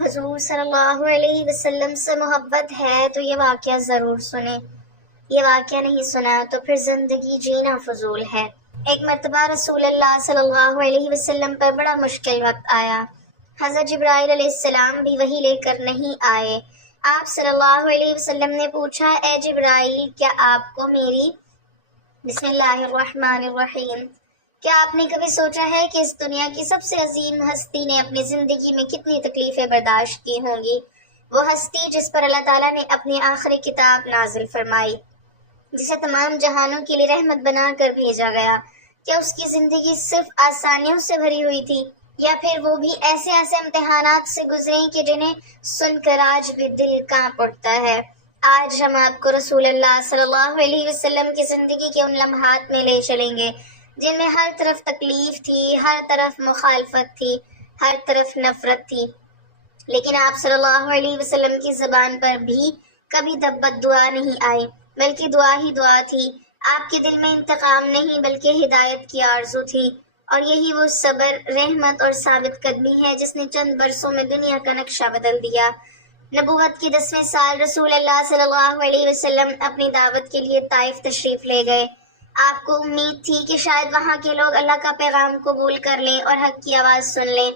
حضور صلی اللہ علیہ وسلم سے محبت ہے تو یہ واقعہ ضرور سنیں، یہ واقعہ نہیں سنا تو پھر زندگی جینا فضول ہے۔ ایک مرتبہ رسول اللہ صلی اللہ علیہ وسلم پر بڑا مشکل وقت آیا۔ حضرت جبرائیل علیہ السلام بھی وحی لے کر نہیں آئے۔ آپ صلی اللہ علیہ وسلم نے پوچھا، اے جبرائیل، کیا آپ کو میری بسم اللہ الرحمن الرحیم، کیا آپ نے کبھی سوچا ہے کہ اس دنیا کی سب سے عظیم ہستی نے اپنی زندگی میں کتنی تکلیفیں برداشت کی ہوں گی؟ وہ ہستی جس پر اللہ تعالیٰ نے اپنی آخری کتاب نازل فرمائی، جسے تمام جہانوں کے لیے رحمت بنا کر بھیجا گیا، کیا اس کی زندگی صرف آسانیوں سے بھری ہوئی تھی، یا پھر وہ بھی ایسے ایسے امتحانات سے گزریں کہ جنہیں سن کر آج بھی دل کانپ اٹھتا ہے؟ آج ہم آپ کو رسول اللہ صلی اللہ علیہ وسلم کی زندگی کے ان لمحات میں لے چلیں گے جن میں ہر طرف تکلیف تھی، ہر طرف مخالفت تھی، ہر طرف نفرت تھی، لیکن آپ صلی اللہ علیہ وسلم کی زبان پر بھی کبھی بد دعا نہیں آئی، بلکہ دعا ہی دعا تھی۔ آپ کے دل میں انتقام نہیں بلکہ ہدایت کی آرزو تھی، اور یہی وہ صبر، رحمت اور ثابت قدمی ہے جس نے چند برسوں میں دنیا کا نقشہ بدل دیا۔ نبوت کے 10ویں سال رسول اللہ صلی اللہ علیہ وسلم اپنی دعوت کے لیے طائف تشریف لے گئے۔ آپ کو امید تھی کہ شاید وہاں کے لوگ اللہ کا پیغام قبول کر لیں اور حق کی آواز سن لیں،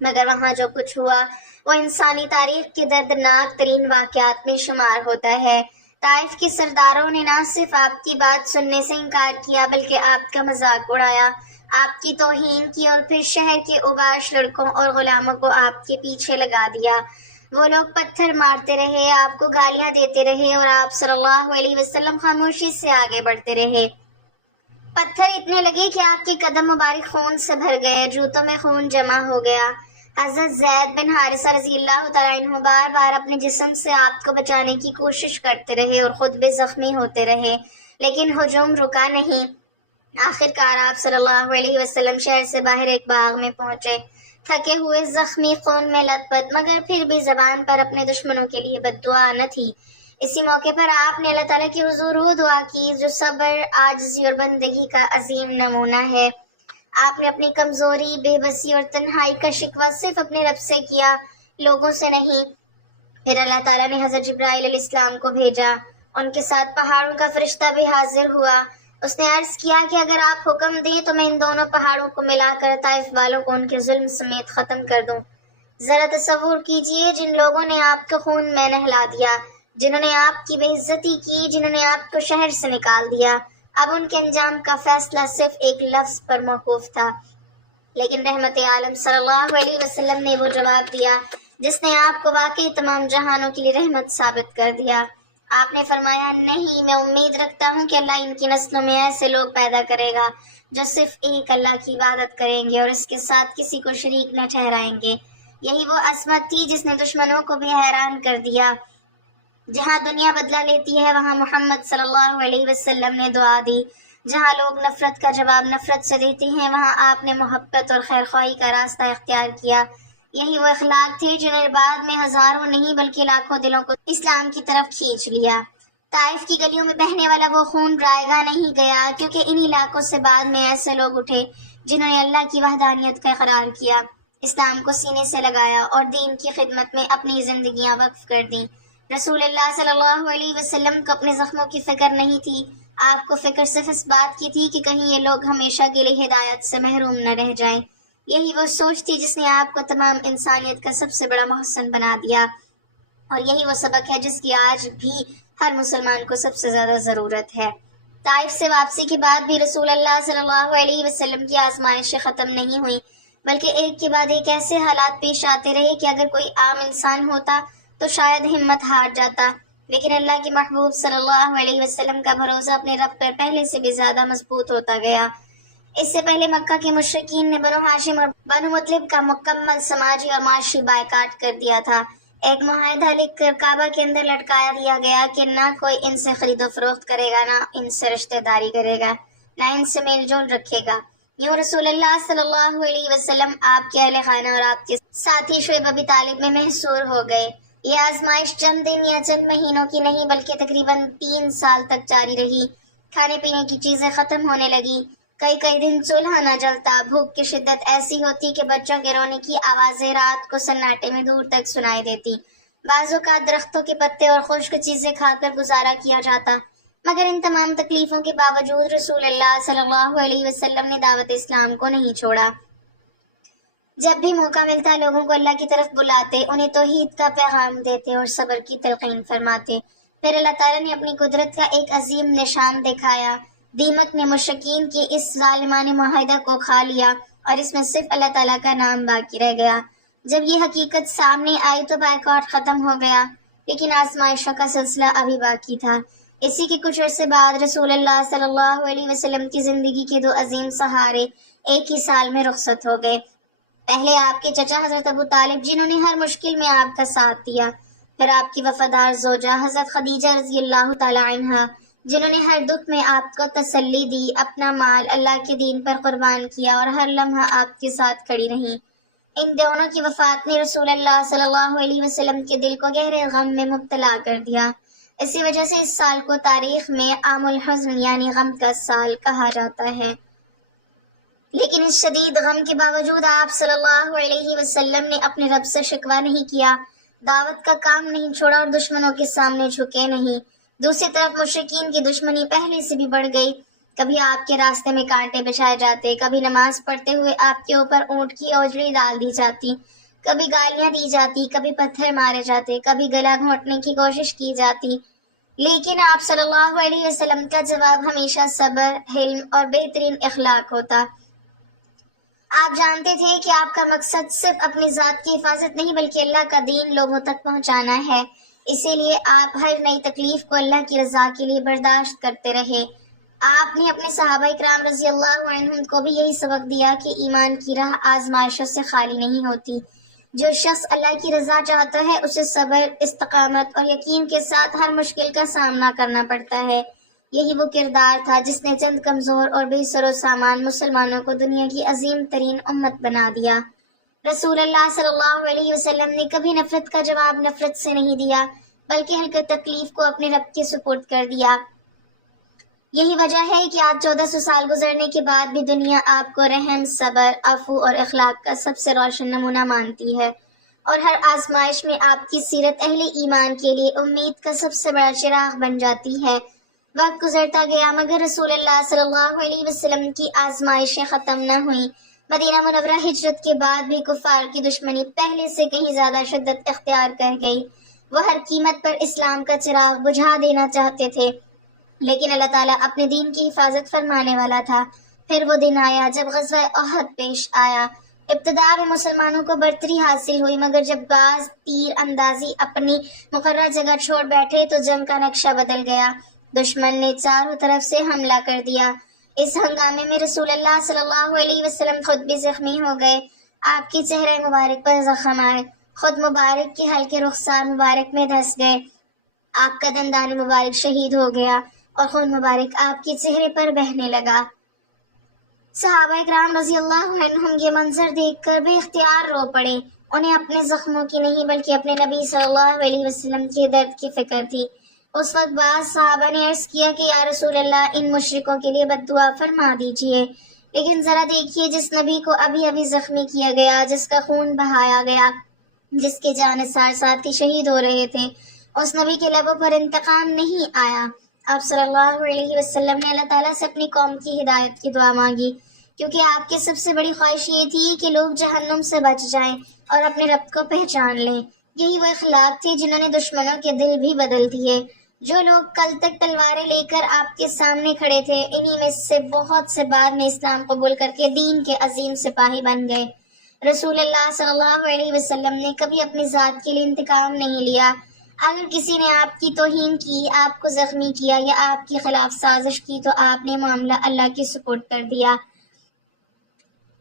مگر وہاں جو کچھ ہوا وہ انسانی تاریخ کے دردناک ترین واقعات میں شمار ہوتا ہے۔ طائف کے سرداروں نے نہ صرف آپ کی بات سننے سے انکار کیا بلکہ آپ کا مذاق اڑایا، آپ کی توہین کی، اور پھر شہر کے اوباش لڑکوں اور غلاموں کو آپ کے پیچھے لگا دیا۔ وہ لوگ پتھر مارتے رہے، آپ کو گالیاں دیتے رہے، اور آپ صلی اللہ علیہ وسلم خاموشی سے آگے بڑھتے رہے۔ پتھر اتنے لگے کہ آپ کے قدم مبارک خون سے بھر گئے، جوتوں میں خون جمع ہو گیا۔ حضرت زید بن حارثہ رضی اللہ تعالیٰ عنہ بار بار اپنے جسم سے آپ کو بچانے کی کوشش کرتے رہے اور خود بھی زخمی ہوتے رہے، لیکن ہجوم رکا نہیں۔ آخر کار آپ صلی اللہ علیہ وسلم شہر سے باہر ایک باغ میں پہنچے، تھکے ہوئے، زخمی، خون میں لت پت، مگر پھر بھی زبان پر اپنے دشمنوں کے لیے بد دعا نہ تھی۔ اسی موقع پر آپ نے اللہ تعالیٰ کی حضور وہ دعا کی جو صبر، عاجزی اور بندگی کا عظیم نمونہ ہے۔ آپ نے اپنی کمزوری، بے بسی اور تنہائی کا شکوہ صرف اپنے رب سے کیا، لوگوں سے نہیں۔ پھر اللہ تعالیٰ نے حضرت جبرائیل علیہ السلام کو بھیجا، ان کے ساتھ پہاڑوں کا فرشتہ بھی حاضر ہوا۔ اس نے عرض کیا کہ اگر آپ حکم دیں تو میں ان دونوں پہاڑوں کو ملا کر طائف والوں کو ان کے ظلم سمیت ختم کر دوں۔ ذرا تصور کیجئے، جن لوگوں نے آپ کو خون میں نہلا دیا، جنہوں نے آپ کی بے عزتی کی، جنہوں نے آپ کو شہر سے نکال دیا، اب ان کے انجام کا فیصلہ صرف ایک لفظ پر موقوف تھا، لیکن رحمت عالم صلی اللہ علیہ وسلم نے وہ جواب دیا جس نے آپ کو واقعی تمام جہانوں کے لیے رحمت ثابت کر دیا۔ آپ نے فرمایا، نہیں، میں امید رکھتا ہوں کہ اللہ ان کی نسلوں میں ایسے لوگ پیدا کرے گا جو صرف ایک اللہ کی عبادت کریں گے اور اس کے ساتھ کسی کو شریک نہ ٹھہرائیں گے۔ یہی وہ عظمت تھی جس نے دشمنوں کو بھی حیران کر دیا۔ جہاں دنیا بدلہ لیتی ہے وہاں محمد صلی اللہ علیہ وسلم نے دعا دی، جہاں لوگ نفرت کا جواب نفرت سے دیتے ہیں وہاں آپ نے محبت اور خیرخواہی کا راستہ اختیار کیا۔ یہی وہ اخلاق تھے جنہوں نے بعد میں ہزاروں نہیں بلکہ لاکھوں دلوں کو اسلام کی طرف کھینچ لیا۔ طائف کی گلیوں میں بہنے والا وہ خون رائے گا نہیں گیا، کیونکہ ان علاقوں سے بعد میں ایسے لوگ اٹھے جنہوں نے اللہ کی وحدانیت کا اقرار کیا، اسلام کو سینے سے لگایا اور دین کی خدمت میں اپنی زندگیاں وقف کر دیں۔ رسول اللہ صلی اللہ علیہ وسلم کو اپنے زخموں کی فکر نہیں تھی، آپ کو فکر صرف اس بات کی تھی کہ کہیں یہ لوگ ہمیشہ کے لیے ہدایت سے محروم نہ رہ جائیں۔ یہی وہ سوچ تھی جس نے آپ کو تمام انسانیت کا سب سے بڑا محسن بنا دیا، اور یہی وہ سبق ہے جس کی آج بھی ہر مسلمان کو سب سے زیادہ ضرورت ہے۔ طائف سے واپسی کے بعد بھی رسول اللہ صلی اللہ علیہ وسلم کی آزمائشیں ختم نہیں ہوئیں، بلکہ ایک کے بعد ایک ایسے حالات پیش آتے رہے کہ اگر کوئی عام انسان ہوتا تو شاید ہمت ہار جاتا، لیکن اللہ کے محبوب صلی اللہ علیہ وسلم کا بھروسہ اپنے رب پر پہلے سے بھی زیادہ مضبوط ہوتا گیا۔ اس سے پہلے مکہ کے مشرکین نے بنو ہاشم اور بنو مطلب کا مکمل سماجی اور معاشی بائیکاٹ کر دیا تھا۔ ایک معاہدہ لکھ کر کعبہ کے اندر لٹکایا دیا گیا کہ نہ کوئی ان سے خرید و فروخت کرے گا، نہ ان سے رشتہ داری کرے گا، نہ ان سے میل جول رکھے گا۔ یوں رسول اللہ صلی اللہ علیہ وسلم آپ کے اہل خانہ اور آپ کے ساتھی شعیب ابی طالب میں محصور ہو گئے۔ یہ آزمائش چند دن یا چند مہینوں کی نہیں بلکہ تقریباً 3 سال تک جاری رہی۔ کھانے پینے کی چیزیں ختم ہونے لگی، کئی کئی دن چولہا نہ جلتا، بھوک کی شدت ایسی ہوتی کہ بچوں کے رونے کی آوازیں رات کو سناٹے میں دور تک سنائی دیتی۔ بعض اوقات درختوں کے پتے اور خشک چیزیں کھا کر گزارا کیا جاتا، مگر ان تمام تکلیفوں کے باوجود رسول اللہ صلی اللہ علیہ وسلم نے دعوت اسلام کو نہیں چھوڑا۔ جب بھی موقع ملتا لوگوں کو اللہ کی طرف بلاتے، انہیں توحید کا پیغام دیتے اور صبر کی تلقین فرماتے۔ پھر اللہ تعالیٰ نے اپنی قدرت کا ایک عظیم نشان دکھایا۔ دیمک نے مشرکین کے اس ظالمانہ معاہدہ کو کھا لیا اور اس میں صرف اللہ تعالیٰ کا نام باقی رہ گیا۔ جب یہ حقیقت سامنے آئی تو بائیکاٹ ختم ہو گیا، لیکن آزمائشوں کا سلسلہ ابھی باقی تھا۔ اسی کے کچھ عرصے بعد رسول اللہ صلی اللہ علیہ وسلم کی زندگی کے دو عظیم سہارے ایک ہی سال میں رخصت ہو گئے۔ پہلے آپ کے چچا حضرت ابو طالب، جنہوں نے ہر مشکل میں آپ کا ساتھ دیا، پھر آپ کی وفادار زوجہ حضرت خدیجہ رضی اللہ تعالی عنہا، جنہوں نے ہر دکھ میں آپ کو تسلی دی، اپنا مال اللہ کے دین پر قربان کیا اور ہر لمحہ آپ کے ساتھ کھڑی رہیں۔ ان دونوں کی وفات نے رسول اللہ صلی اللہ علیہ وسلم کے دل کو گہرے غم میں مبتلا کر دیا۔ اسی وجہ سے اس سال کو تاریخ میں عام الحزن یعنی غم کا سال کہا جاتا ہے۔ لیکن اس شدید غم کے باوجود آپ صلی اللہ علیہ وسلم نے اپنے رب سے شکوہ نہیں کیا، دعوت کا کام نہیں چھوڑا اور دشمنوں کے سامنے جھکے نہیں۔ دوسری طرف مشرکین کی دشمنی پہلے سے بھی بڑھ گئی۔ کبھی آپ کے راستے میں کانٹے بچھائے جاتے، کبھی نماز پڑھتے ہوئے آپ کے اوپر اونٹ کی اوجڑی ڈال دی جاتی، کبھی گالیاں دی جاتی، کبھی پتھر مارے جاتے، کبھی گلا گھونٹنے کی کوشش کی جاتی۔ لیکن آپ صلی اللہ علیہ وسلم کا جواب ہمیشہ صبر، حلم اور بہترین اخلاق ہوتا۔ آپ جانتے تھے کہ آپ کا مقصد صرف اپنی ذات کی حفاظت نہیں بلکہ اللہ کا دین لوگوں تک پہنچانا ہے، اسی لیے آپ ہر نئی تکلیف کو اللہ کی رضا کے لیے برداشت کرتے رہے۔ آپ نے اپنے صحابہ کرام رضی اللہ عنہم کو بھی یہی سبق دیا کہ ایمان کی راہ آزمائشوں سے خالی نہیں ہوتی۔ جو شخص اللہ کی رضا چاہتا ہے اسے صبر، استقامت اور یقین کے ساتھ ہر مشکل کا سامنا کرنا پڑتا ہے۔ یہی وہ کردار تھا جس نے چند کمزور اور بے سر و سامان مسلمانوں کو دنیا کی عظیم ترین امت بنا دیا۔ رسول اللہ صلی اللہ علیہ وسلم نے کبھی نفرت کا جواب نفرت سے نہیں دیا، بلکہ ہلکے تکلیف کو اپنے رب کے سپرد کر دیا۔ یہی وجہ ہے کہ آج 1400 سال گزرنے کے بعد بھی دنیا آپ کو رحم، صبر، عفو اور اخلاق کا سب سے روشن نمونہ مانتی ہے، اور ہر آزمائش میں آپ کی سیرت اہل ایمان کے لیے امید کا سب سے بڑا چراغ بن جاتی ہے۔ وقت گزرتا گیا مگر رسول اللہ صلی اللہ علیہ وسلم کی آزمائشیں ختم نہ ہوئیں۔ مدینہ منورہ ہجرت کے بعد بھی کفار کی دشمنی پہلے سے کہیں زیادہ شدت اختیار کر گئی۔ وہ ہر قیمت پر اسلام کا چراغ بجھا دینا چاہتے تھے، لیکن اللہ تعالیٰ اپنے دین کی حفاظت فرمانے والا تھا۔ پھر وہ دن آیا جب غزوہ احد پیش آیا۔ ابتدا میں مسلمانوں کو برتری حاصل ہوئی، مگر جب باز تیر اندازی اپنی مقررہ جگہ چھوڑ بیٹھے تو جنگ کا نقشہ بدل گیا۔ دشمن نے چاروں طرف سے حملہ کر دیا۔ اس ہنگامے میں رسول اللہ صلی اللہ علیہ وسلم خود بھی زخمی ہو گئے۔ آپ کے چہرے مبارک پر زخم آئے، خود مبارک کے ہلکے رخسار مبارک میں دھس گئے۔ آپ کا دندان مبارک شہید ہو گیا اور خون مبارک آپ کے چہرے پر بہنے لگا۔ صحابہ کرام رضی اللہ عنہم یہ منظر دیکھ کر بے اختیار رو پڑے۔ انہیں اپنے زخموں کی نہیں بلکہ اپنے نبی صلی اللہ علیہ وسلم کے درد کی فکر تھی۔ اس وقت بعض صحابہ نے عرض کیا کہ یا رسول اللہ، ان مشرکوں کے لیے بد دعا فرما دیجئے۔ لیکن ذرا دیکھیے، جس نبی کو ابھی زخمی کیا گیا، جس کا خون بہایا گیا، جس کے جانثار ساتھی شہید ہو رہے تھے، اس نبی کے لبوں پر انتقام نہیں آیا۔ آپ صلی اللہ علیہ وسلم نے اللہ تعالیٰ سے اپنی قوم کی ہدایت کی دعا مانگی، کیونکہ آپ کی سب سے بڑی خواہش یہ تھی کہ لوگ جہنم سے بچ جائیں اور اپنے رب کو پہچان لیں۔ یہی وہ اخلاق تھے جنہوں نے دشمنوں کے دل بھی بدل دیے۔ جو لوگ کل تک تلواریں لے کر آپ کے سامنے کھڑے تھے، انہی میں سے بہت سے بعد میں اسلام قبول کر کے دین کے عظیم سپاہی بن گئے۔ رسول اللہ صلی اللہ علیہ وسلم نے کبھی اپنی ذات کے لیے انتقام نہیں لیا۔ اگر کسی نے آپ کی توہین کی، آپ کو زخمی کیا یا آپ کے خلاف سازش کی تو آپ نے معاملہ اللہ کے سپرد کر دیا۔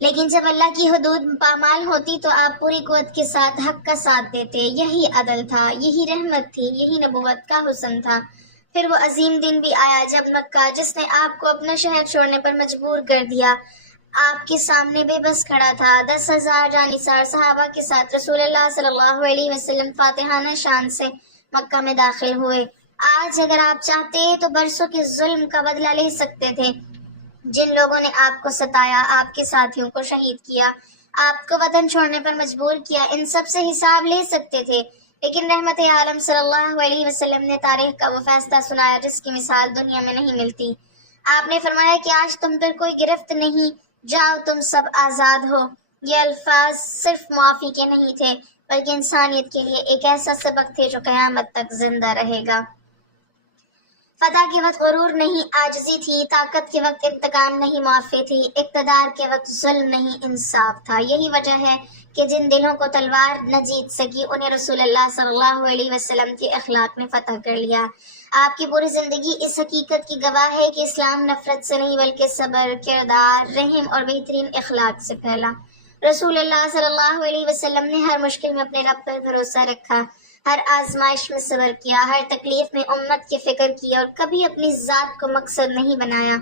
لیکن جب اللہ کی حدود پامال ہوتی تو آپ پوری قوت کے ساتھ حق کا ساتھ دیتے۔ یہی عدل تھا، یہی رحمت تھی، یہی نبوت کا حسن تھا۔ پھر وہ عظیم دن بھی آیا جب مکہ، جس نے آپ کو اپنا شہر چھوڑنے پر مجبور کر دیا، آپ کے سامنے بے بس کھڑا تھا۔ 10,000 جانثار صحابہ کے ساتھ رسول اللہ صلی اللہ علیہ وسلم فاتحانہ شان سے مکہ میں داخل ہوئے۔ آج اگر آپ چاہتے تو برسوں کے ظلم کا بدلہ لے سکتے تھے، جن لوگوں نے آپ کو ستایا، آپ کے ساتھیوں کو شہید کیا، آپ کو وطن چھوڑنے پر مجبور کیا، ان سب سے حساب لے سکتے تھے، لیکن رحمت عالم صلی اللہ علیہ وسلم نے تاریخ کا وہ فیصلہ سنایا جس کی مثال دنیا میں نہیں ملتی۔ آپ نے فرمایا کہ آج تم پر کوئی گرفت نہیں، جاؤ تم سب آزاد ہو۔ یہ الفاظ صرف معافی کے نہیں تھے بلکہ انسانیت کے لیے ایک ایسا سبق تھے جو قیامت تک زندہ رہے گا۔ فتح کے وقت غرور نہیں، عاجزی تھی، طاقت کے وقت انتقام نہیں، معافی تھی، اقتدار کے وقت ظلم نہیں، انصاف تھا۔ یہی وجہ ہے کہ جن دلوں کو تلوار نہ جیت سکی انہیں رسول اللہ صلی اللہ علیہ وسلم کے اخلاق نے فتح کر لیا۔ آپ کی پوری زندگی اس حقیقت کی گواہ ہے کہ اسلام نفرت سے نہیں بلکہ صبر، کردار، رحم اور بہترین اخلاق سے پھیلا۔ رسول اللہ صلی اللہ علیہ وسلم نے ہر مشکل میں اپنے رب پر بھروسہ رکھا، ہر آزمائش میں صبر کیا، ہر تکلیف میں امت کی فکر کی اور کبھی اپنی ذات کو مقصد نہیں بنایا۔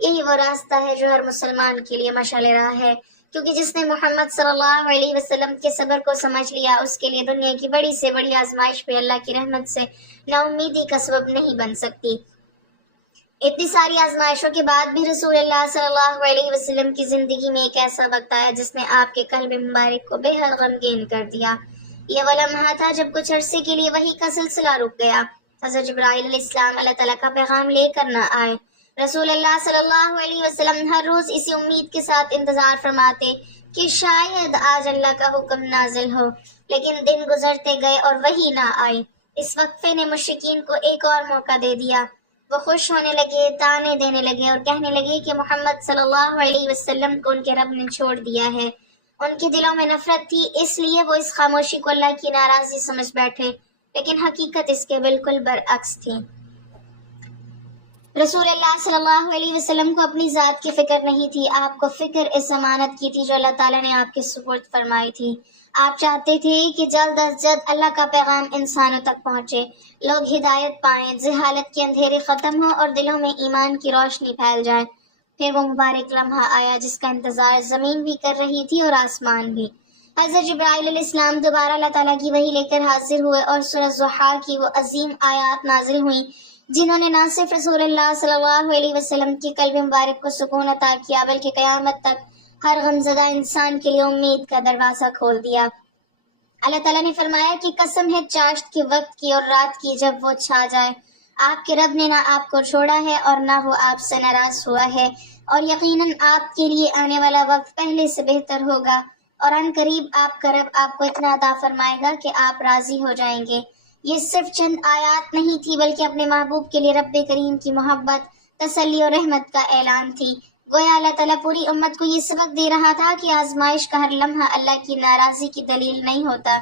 یہی وہ راستہ ہے جو ہر مسلمان کے لیے مشعل راہ ہے، کیونکہ جس نے محمد صلی اللہ علیہ وسلم کے صبر کو سمجھ لیا اس کے لیے دنیا کی بڑی سے بڑی آزمائش بھی اللہ کی رحمت سے نا امیدی کا سبب نہیں بن سکتی۔ اتنی ساری آزمائشوں کے بعد بھی رسول اللہ صلی اللہ علیہ وسلم کی زندگی میں ایک ایسا وقت آیا جس نے آپ کے قلب مبارک کو بے حد غمگین کر دیا۔ یہ وہ لمحہ تھا جب کچھ عرصے کے لیے وحی کا سلسلہ رک گیا۔ حضرت جبرائیل علیہ السلام اللہ تعالیٰ کا پیغام لے کر نہ آئے۔ رسول اللہ صلی اللہ علیہ وسلم ہر روز اسی امید کے ساتھ انتظار فرماتے کہ شاید آج اللہ کا حکم نازل ہو، لیکن دن گزرتے گئے اور وحی نہ آئی۔ اس وقفے نے مشرکین کو ایک اور موقع دے دیا۔ وہ خوش ہونے لگے، تانے دینے لگے اور کہنے لگے کہ محمد صلی اللہ علیہ وسلم کو ان کے رب نے چھوڑ دیا ہے۔ ان کے دلوں میں نفرت تھی، اس لیے وہ اس خاموشی کو اللہ کی ناراضی سمجھ بیٹھے، لیکن حقیقت اس کے بالکل برعکس تھی۔ رسول اللہ صلی اللہ علیہ وسلم کو اپنی ذات کی فکر نہیں تھی، آپ کو فکر اس امانت کی تھی جو اللہ تعالیٰ نے آپ کے سپرد فرمائی تھی۔ آپ چاہتے تھے کہ جلد از جلد اللہ کا پیغام انسانوں تک پہنچے، لوگ ہدایت پائیں، جہالت کے اندھیرے ختم ہوں اور دلوں میں ایمان کی روشنی پھیل جائے۔ پھر وہ مبارک لمحہ آیا جس کا انتظار زمین بھی کر رہی تھی اور آسمان بھی۔ حضرت جبرائیل علیہ السلام دوبارہ اللہ تعالیٰ کی وحی لے کر حاضر ہوئے اور سورہ ضحیٰ کی وہ عظیم آیات نازل ہوئیں جنہوں نے نہ صرف رسول اللہ صلی اللہ علیہ وسلم کی قلب مبارک کو سکون عطا کیا بلکہ قیامت تک ہر غمزدہ انسان کے لیے امید کا دروازہ کھول دیا۔ اللہ تعالیٰ نے فرمایا کہ قسم ہے چاشت کے وقت کی اور رات کی جب وہ چھا جائے، آپ کے رب نے نہ آپ کو چھوڑا ہے اور نہ وہ آپ سے ناراض ہوا ہے، اور یقیناً آپ کے لیے آنے والا وقت پہلے سے بہتر ہوگا، اور ان قریب آپ کا رب آپ کو اتنا عطا فرمائے گا کہ آپ راضی ہو جائیں گے۔ یہ صرف چند آیات نہیں تھی بلکہ اپنے محبوب کے لیے رب کریم کی محبت، تسلی اور رحمت کا اعلان تھی۔ گویا اللہ تعالیٰ پوری امت کو یہ سبق دے رہا تھا کہ آزمائش کا ہر لمحہ اللہ کی ناراضی کی دلیل نہیں ہوتا،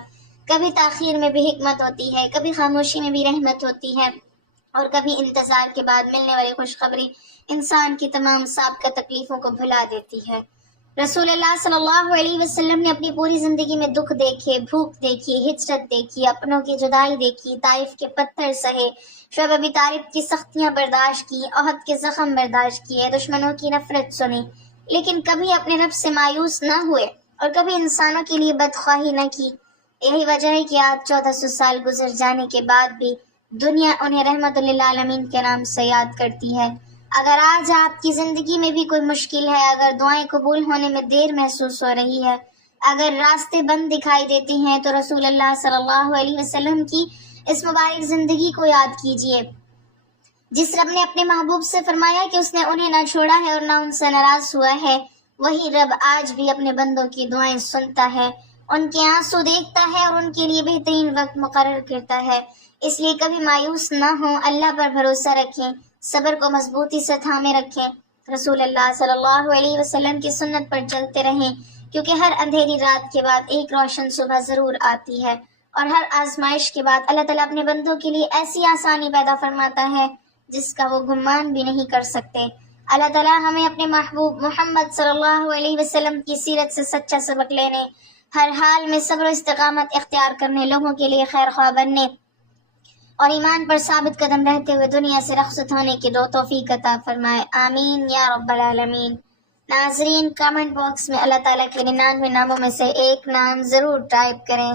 کبھی تاخیر میں بھی حکمت ہوتی ہے، کبھی خاموشی میں بھی رحمت ہوتی ہے، اور کبھی انتظار کے بعد ملنے والی خوشخبری انسان کی تمام سابقہ تکلیفوں کو بھلا دیتی ہے۔ رسول اللہ صلی اللہ علیہ وسلم نے اپنی پوری زندگی میں دکھ دیکھے، بھوک دیکھی، ہجرت دیکھی، اپنوں کی جدائی دیکھی، طائف کے پتھر سہے، شعیب ابی طالب کی سختیاں برداشت کی، احد کے زخم برداشت کیے، دشمنوں کی نفرت سنی، لیکن کبھی اپنے رب سے مایوس نہ ہوئے اور کبھی انسانوں کے لیے بدخواہی نہ کی۔ یہی وجہ ہے کہ آج 1400 سال گزر جانے کے بعد بھی دنیا انہیں رحمت للعالمین کے نام سے یاد کرتی ہے۔ اگر آج آپ کی زندگی میں بھی کوئی مشکل ہے، اگر دعائیں قبول ہونے میں دیر محسوس ہو رہی ہے، اگر راستے بند دکھائی دیتے ہیں، تو رسول اللہ صلی اللہ علیہ وسلم کی اس مبارک زندگی کو یاد کیجیے۔ جس رب نے اپنے محبوب سے فرمایا کہ اس نے انہیں نہ چھوڑا ہے اور نہ ان سے ناراض ہوا ہے، وہی رب آج بھی اپنے بندوں کی دعائیں سنتا ہے، ان کے آنسو دیکھتا ہے اور ان کے لیے بہترین وقت مقرر کرتا ہے۔ اس لیے کبھی مایوس نہ ہوں، اللہ پر بھروسہ رکھیں، صبر کو مضبوطی سے تھامے رکھیں، رسول اللہ صلی اللہ علیہ وسلم کی سنت پر چلتے رہیں، کیونکہ ہر اندھیری رات کے بعد ایک روشن صبح ضرور آتی ہے، اور ہر آزمائش کے بعد اللہ تعالیٰ اپنے بندوں کے لیے ایسی آسانی پیدا فرماتا ہے جس کا وہ گمان بھی نہیں کر سکتے۔ اللہ تعالیٰ ہمیں اپنے محبوب محمد صلی اللہ علیہ وسلم کی سیرت سے سچا سبق لینے، ہر حال میں صبر و استقامت اختیار کرنے، لوگوں کے لیے خیر خواہ بننے اور ایمان پر ثابت قدم رہتے ہوئے دنیا سے رخصت ہونے کی توفیق عطا فرمائے، آمین یا رب العالمین۔ ناظرین، کامنٹ باکس میں اللہ تعالیٰ کے 99 ناموں میں سے ایک نام ضرور ٹائپ کریں۔